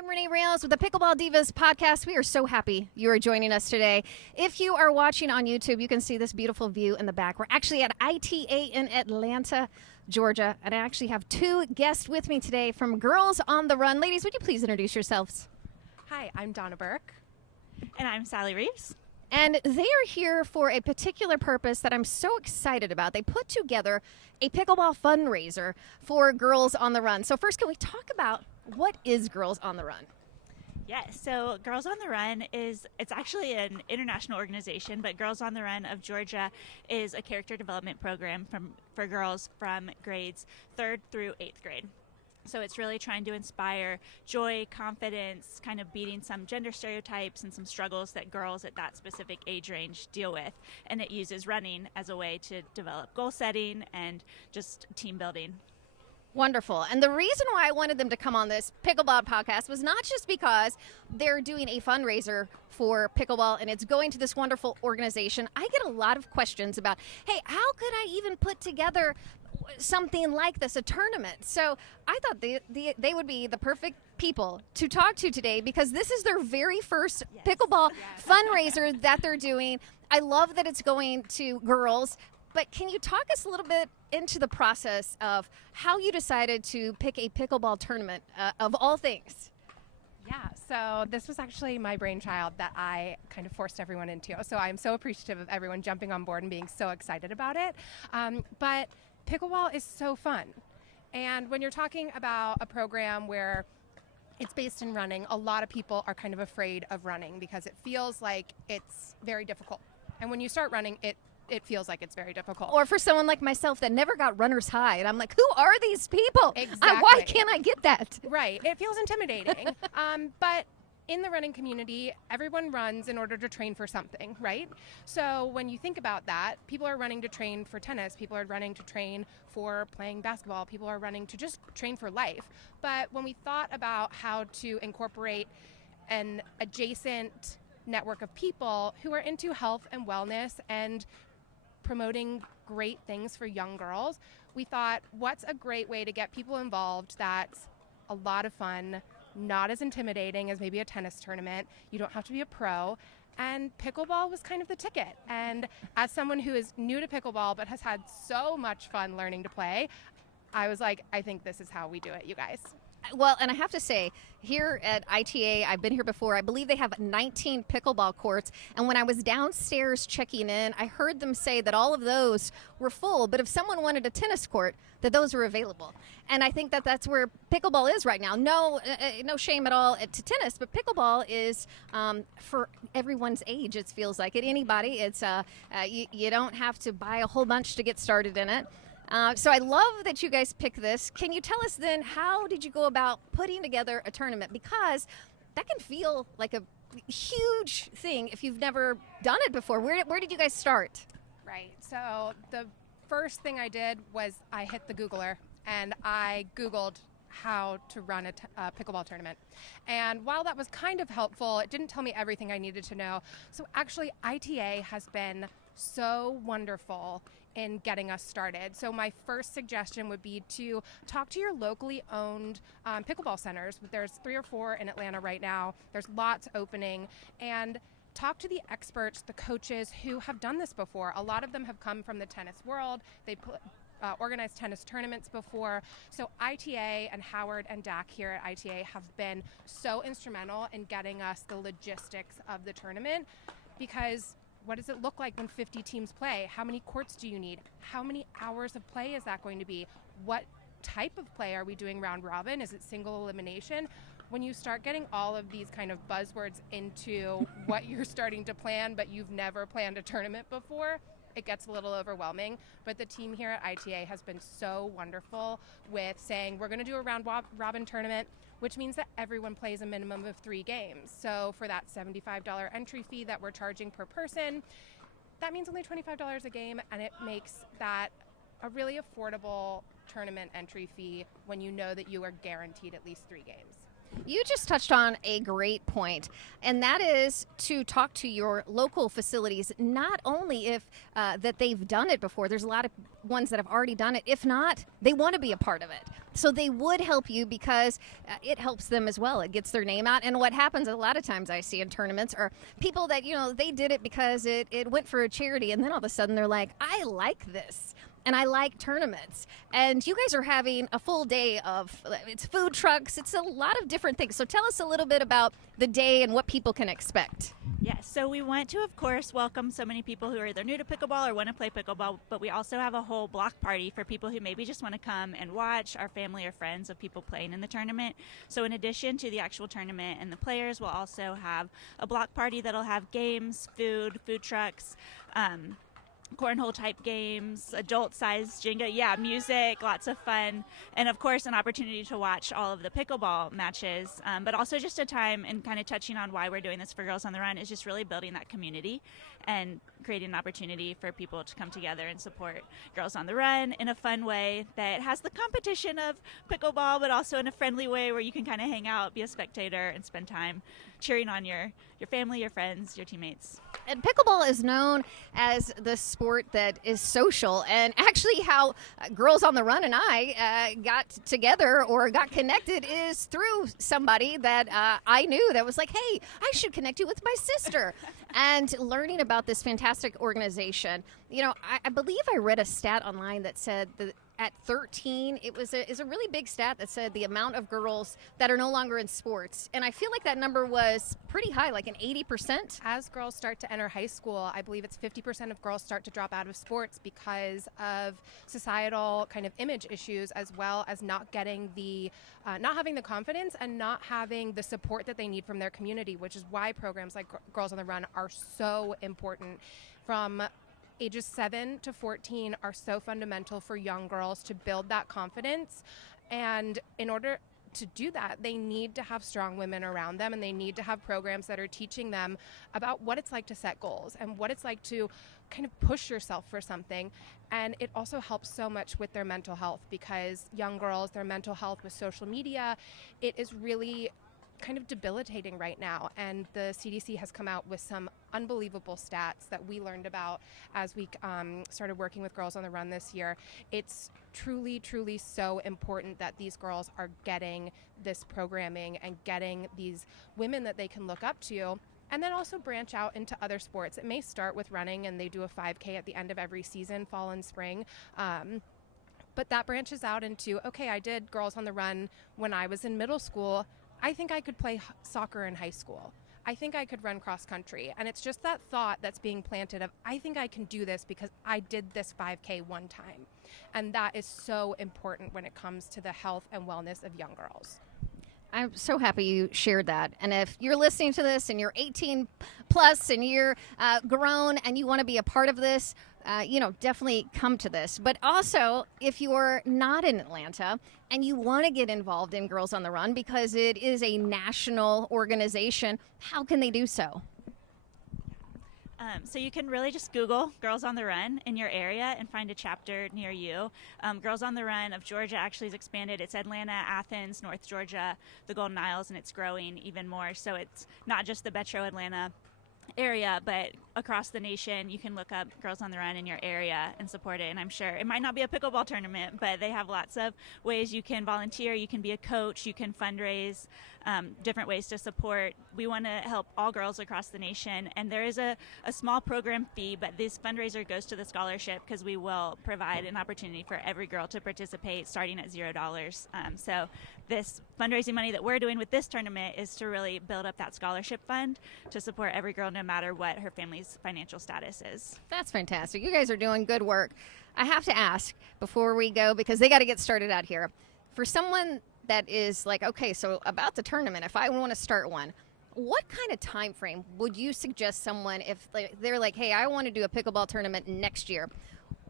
I'm Renee Rales with the Pickleball Divas podcast. We are so happy you are joining us today. If you are watching on YouTube, you can see this beautiful view in the back. We're actually at ITA in Atlanta, Georgia, and I actually have two guests with me today from Girls on the Run. Ladies, would you please introduce yourselves? Hi, I'm Donna Burke. And I'm Sally Reeves. And they are here for a particular purpose that I'm so excited about. They put together a pickleball fundraiser for Girls on the Run. So first, can we talk about what is Girls on the Run? Yes, so Girls on the Run it's actually an international organization, but Girls on the Run of Georgia is a character development program for girls from grades 3rd through 8th grade. So it's really trying to inspire joy, confidence, kind of beating some gender stereotypes and some struggles that girls at that specific age range deal with. And it uses running as a way to develop goal setting and just team building. Wonderful. And the reason why I wanted them to come on this Pickleball podcast was not just because they're doing a fundraiser for pickleball and it's going to this wonderful organization. I get a lot of questions about, hey, how could I even put together something like this, a tournament? So I thought they would be the perfect people to talk to today because this is their very first pickleball fundraiser that they're doing. I love that it's going to girls. But can you talk us a little bit into the process of how you decided to pick a pickleball tournament of all things? Yeah, so this was actually my brainchild that I kind of forced everyone into. So I'm so appreciative of everyone jumping on board and being so excited about it. But pickleball is so fun. And when you're talking about a program where it's based in running, a lot of people are kind of afraid of running because it feels like it's very difficult. And when you start running, it feels like it's very difficult. Or for someone like myself that never got runner's high, and I'm like, who are these people? Exactly. Why can't I get that? Right. It feels intimidating. But in the running community, everyone runs in order to train for something, right? So when you think about that, people are running to train for tennis, people are running to train for playing basketball, people are running to just train for life. But when we thought about how to incorporate an adjacent network of people who are into health and wellness and promoting great things for young girls, we thought, what's a great way to get people involved that's a lot of fun, not as intimidating as maybe a tennis tournament. You don't have to be a pro. And pickleball was kind of the ticket. And as someone who is new to pickleball but has had so much fun learning to play, I was like, I think this is how we do it, you guys. Well, and I have to say, here at ITA, I've been here before, I believe they have 19 pickleball courts, and when I was downstairs checking in, I heard them say that all of those were full, but if someone wanted a tennis court, that those were available. And I think that that's where pickleball is right now. No shame at all to tennis, but pickleball is for everyone's age, it feels like. At anybody, it's you don't have to buy a whole bunch to get started in it. So I love that you guys picked this. Can you tell us then, how did you go about putting together a tournament? Because that can feel like a huge thing if you've never done it before. Where did you guys start? Right. So the first thing I did was I hit the Googler and I Googled how to run a pickleball tournament. And while that was kind of helpful, it didn't tell me everything I needed to know. So actually, ITA has been so wonderful in getting us started. So my first suggestion would be to talk to your locally owned pickleball centers. There's 3 or 4 in Atlanta right now. There's lots opening. And talk to the experts, the coaches who have done this before. A lot of them have come from the tennis world. They organized tennis tournaments before. So ITA and Howard and Dak here at ITA have been so instrumental in getting us the logistics of the tournament, because what does it look like when 50 teams play? How many courts do you need? How many hours of play is that going to be? What type of play are we doing round robin? Is it single elimination? When you start getting all of these kind of buzzwords into what you're starting to plan, but you've never planned a tournament before, it gets a little overwhelming. But the team here at ITA has been so wonderful with saying, we're going to do a round robin tournament, which means that everyone plays a minimum of 3 games. So for that $75 entry fee that we're charging per person, that means only $25 a game, and it makes that a really affordable tournament entry fee when you know that you are guaranteed at least 3 games. You just touched on a great point, and that is to talk to your local facilities, not only if that they've done it before. There's a lot of ones that have already done it. If not, they want to be a part of it. So they would help you because it helps them as well. It gets their name out. And what happens a lot of times I see in tournaments are people that, they did it because it went for a charity, and then all of a sudden they're like, I like this. And I like tournaments. And you guys are having a full day of, it's food trucks, it's a lot of different things. So tell us a little bit about the day and what people can expect. Yes, so we want to, of course, welcome so many people who are either new to pickleball or want to play pickleball, but we also have a whole block party for people who maybe just want to come and watch, our family or friends of people playing in the tournament. So in addition to the actual tournament and the players, we'll also have a block party that'll have games, food trucks, cornhole type games, adult size Jenga, music, lots of fun, and of course an opportunity to watch all of the pickleball matches, but also just a time, and kind of touching on why we're doing this for Girls on the Run, is just really building that community and creating an opportunity for people to come together and support Girls on the Run in a fun way that has the competition of pickleball, but also in a friendly way where you can kind of hang out, be a spectator, and spend time cheering on your family, your friends, your teammates. And pickleball is known as the sport that is social, and actually how Girls on the Run and I got together or got connected is through somebody that I knew that was like, hey, I should connect you with my sister. And learning about this fantastic organization, I believe I read a stat online that said that at 13, is a really big stat that said the amount of girls that are no longer in sports. And I feel like that number was pretty high, like an 80%. As girls start to enter high school, I believe it's 50% of girls start to drop out of sports because of societal kind of image issues, as well as not getting not having the confidence and not having the support that they need from their community, which is why programs like Girls on the Run are so important. From ages 7 to 14 are so fundamental for young girls to build that confidence. And in order to do that, they need to have strong women around them, and they need to have programs that are teaching them about what it's like to set goals and what it's like to kind of push yourself for something. And it also helps so much with their mental health, because young girls, their mental health with social media, it is really kind of debilitating right now, and the CDC has come out with some unbelievable stats that we learned about as we started working with Girls on the Run this year. It's truly, truly so important that these girls are getting this programming and getting these women that they can look up to, and then also branch out into other sports. It may start with running, and they do a 5K at the end of every season, fall and spring. But that branches out into, okay, I did Girls on the Run when I was in middle school. I think I could play soccer in high school. I think I could run cross country. And it's just that thought that's being planted of, I think I can do this because I did this 5K one time. And that is so important when it comes to the health and wellness of young girls. I'm so happy you shared that. And if you're listening to this and you're 18 plus and you're grown and you want to be a part of this, definitely come to this. But also, if you're not in Atlanta and you want to get involved in Girls on the Run because it is a national organization, how can they do so? So you can really just Google Girls on the Run in your area and find a chapter near you. Girls on the Run of Georgia actually has expanded. It's Atlanta, Athens, North Georgia, the Golden Isles, and it's growing even more. So it's not just the Metro Atlanta area, but across the nation. You can look up Girls on the Run in your area and support it. And I'm sure it might not be a pickleball tournament, but they have lots of ways you can volunteer, you can be a coach, you can fundraise, different ways to support. We want to help all girls across the nation, and there is a small program fee, but this fundraiser goes to the scholarship because we will provide an opportunity for every girl to participate starting at $0. So this fundraising money that we're doing with this tournament is to really build up that scholarship fund to support every girl no matter what her family's financial status is. That's fantastic. You guys are doing good work. I have to ask before we go, because they got to get started out here. For someone that is like, okay, so about the tournament, if I want to start one, what kind of time frame would you suggest someone, if they're like, hey, I want to do a pickleball tournament next year,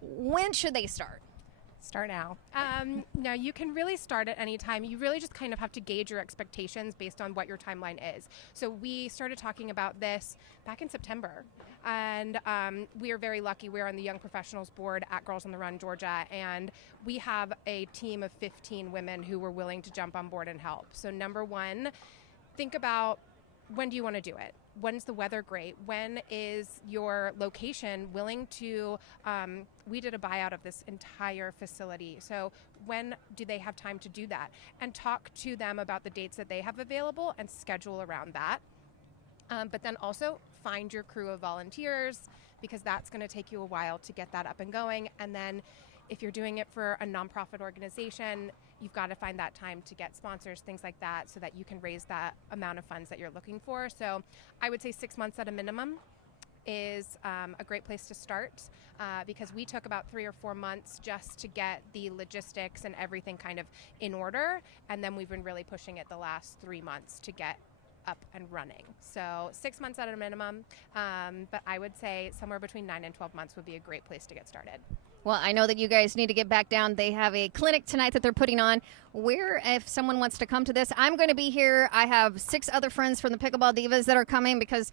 when should they start? Start now. No, you can really start at any time. You really just kind of have to gauge your expectations based on what your timeline is. So we started talking about this back in September, and we are very lucky. We're on the Young Professionals Board at Girls on the Run, Georgia, and we have a team of 15 women who were willing to jump on board and help. So number one, think about, when do you want to do it? When's the weather great? When is your location willing to, we did a buyout of this entire facility. So when do they have time to do that? And talk to them about the dates that they have available and schedule around that. But then also find your crew of volunteers, because that's going to take you a while to get that up and going. And then if you're doing it for a nonprofit organization, you've got to find that time to get sponsors, things like that, so that you can raise that amount of funds that you're looking for. So I would say 6 months at a minimum is a great place to start, because we took about 3 or 4 months just to get the logistics and everything kind of in order. And then we've been really pushing it the last 3 months to get up and running. So 6 months at a minimum, but I would say somewhere between 9 and 12 months would be a great place to get started. Well, I know that you guys need to get back down. They have a clinic tonight that they're putting on. Where, if someone wants to come to this, I'm going to be here. I have 6 other friends from the Pickleball Divas that are coming, because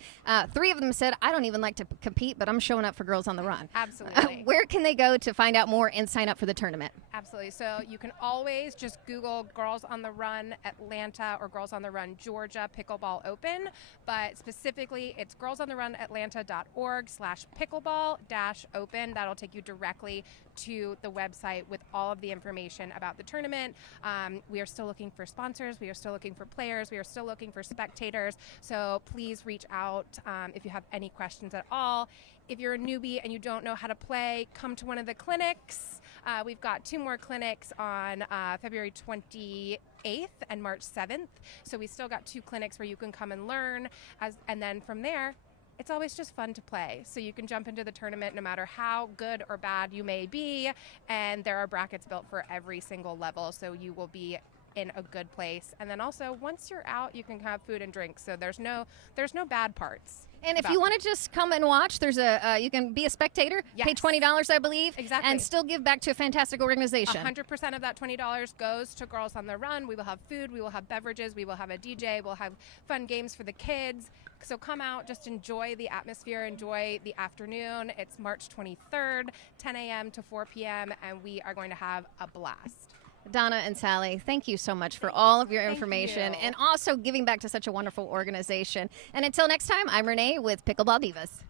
3 of them said, I don't even like to compete, but I'm showing up for Girls on the Run. Absolutely. Where can they go to find out more and sign up for the tournament? Absolutely. So you can always just Google Girls on the Run Atlanta or Girls on the Run Georgia Pickleball Open. But specifically, it's girlsontherun.org/pickleball-open. That'll take you directly to the website with all of the information about the tournament. We are still looking for sponsors. We are still looking for players. We are still looking for spectators. So please reach out if you have any questions at all. If you're a newbie and you don't know how to play, come to one of the clinics. We've got 2 more clinics on February 28th and March 7th. So we still got 2 clinics where you can come and learn. And then from there, it's always just fun to play. So you can jump into the tournament no matter how good or bad you may be. And there are brackets built for every single level. So you will be in a good place. And then also, once you're out, you can have food and drink. So there's no bad parts. And if you want to just come and watch, there's you can be a spectator, Yes. pay $20, I believe, Exactly. and still give back to a fantastic organization. 100% of that $20 goes to Girls on the Run. We will have food, we will have beverages, we will have a DJ, we'll have fun games for the kids. So come out, just enjoy the atmosphere, enjoy the afternoon. It's March 23rd, 10 a.m. to 4 p.m., and we are going to have a blast. Donna and Sally, thank you so much for all of your Thank information you. and also giving back to such a wonderful organization. And until next time, I'm Renee with Pickleball Divas.